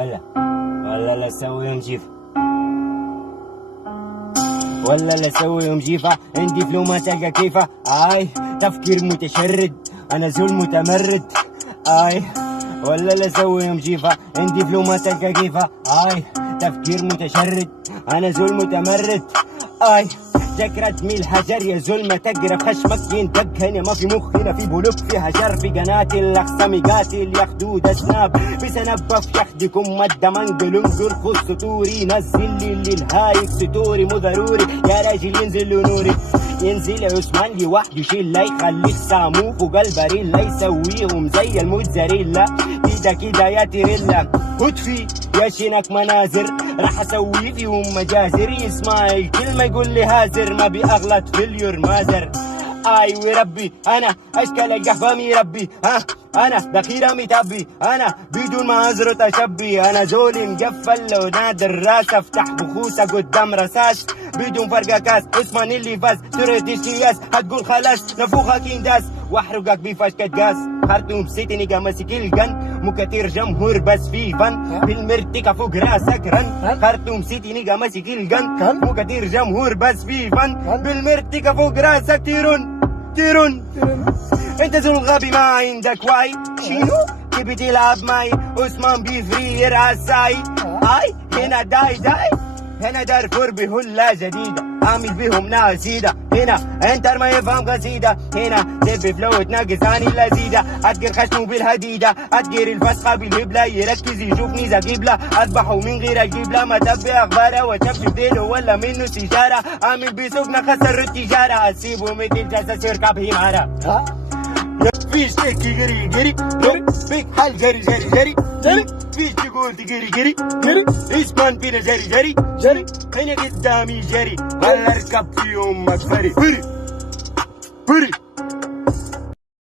ولا لا اسويهم جيفة، ولا لا اسويهم جيفة. عندي فلو ما تلقى كيفة. تفكير متشرد، انا زول متمرد. ولا لا اسويهم جيفة. عندي فلو ما تلقى كيفة. تفكير متشرد، انا زول متمرد. جاك ردمي الحجر يا زول ما تقرا خشمك يندق. هنا ما في مخ، هنا في بلوك، في حجر، في قناتل اخصمي قاتل ياخدود اسناب بسنبف ياخدكم مدة منقل انقل خذ سطوري نزل لي للهايك ستوري مو ضروري يا راجل ينزل له نوري. ينزل عثمان لوحده شيل لا يخليك سامو فوق البريل لا يسويهم زي الموتزاريلا. كده يا تيريلا هدفي يا شينك منازر راح اسوي فيهم مجازر. يسمع الكلمة يقول لي هازر ما بيغلط في اليور مازر. وربي انا اشكال القهوة ربي انا دخيرة متبي انا بدون ما ازرط اشبي. انا زول مقفل لو نادر راس افتح بخوسة قدام رصاص بدون فرقة كاس. اسمعني اللي فاز سرعة القياس هتقول خلاص نفوخك انداس واحرقك بفشكة جاز. خرطوم سيتي نيجا ماسك الجن مو كتير جمهور بس في فن بالمرتكة فوق راسك رن. خرطوم سيتي نيجا ماسك الجن مو كتير جمهور بس في فن بالمرتكة فوق راسك تيرون. انت زول غبي ما عندك وعي. شنو تبي تلعب معي؟ عثمان بيفري يرعى السعي. هنا داي هنا دارفور بهلا جديدة عامل بيهم ناسيدة. هنا انتر ما يفهم قصيدة. هنا زب فلو تناقص عن اللذيذة. اتقر خشمه بالهديدة اتقر الفسخة بالهبلة يركز يشوفني ذا قبلة اذبحه من غير الجبلة ما تبع اخباره وشاف ديله ولا منه سيجارة. عامل بيسوقنا خسر التجارة اسيبه مثل جاسس يركب همارة. فيش تحكي جري فيك حال جري فيش تقول تجري اسمان فينا جري هنا قدامي جري ولا اركب في امك فري